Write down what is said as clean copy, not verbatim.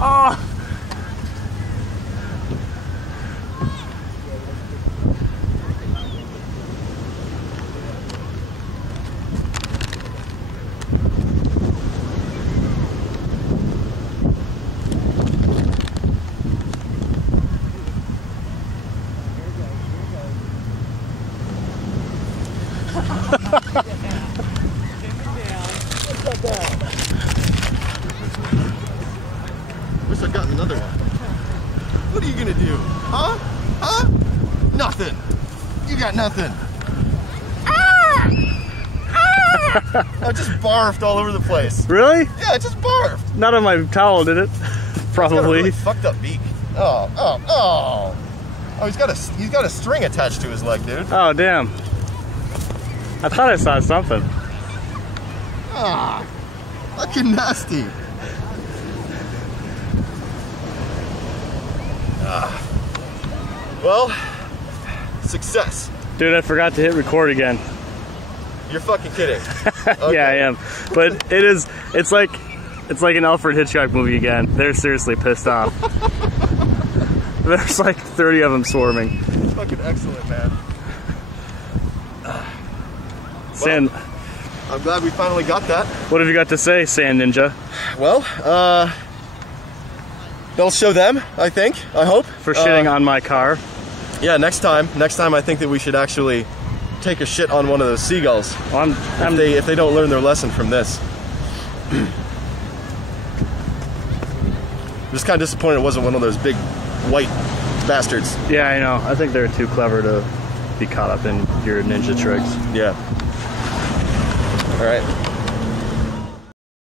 Oh! Wish I got another one. What are you gonna do? Huh? Huh? Nothing. You got nothing. Ah! Ah! I just barfed all over the place. Really? Yeah, I just barfed. Not on my towel, did it? Probably. It's got a really fucked up beak. Oh, oh, oh. Oh, he's got a string attached to his leg, dude. Oh, damn. I thought I saw something. Ah, fucking nasty. Well, success. Dude, I forgot to hit record again. You're fucking kidding. Okay. Yeah, I am. But it's like an Alfred Hitchcock movie again. They're seriously pissed off. There's like 30 of them swarming. Fucking excellent, man. Sand. Well, I'm glad we finally got that. What have you got to say, Sand Ninja? Well, that'll show them, I think, I hope. For shitting on my car. Yeah, next time I think that we should actually take a shit on one of those seagulls. Well, if they don't learn their lesson from this. Just kind of disappointed it wasn't one of those big white bastards. Yeah, I know. I think they're too clever to be caught up in your ninja tricks. Yeah. All right.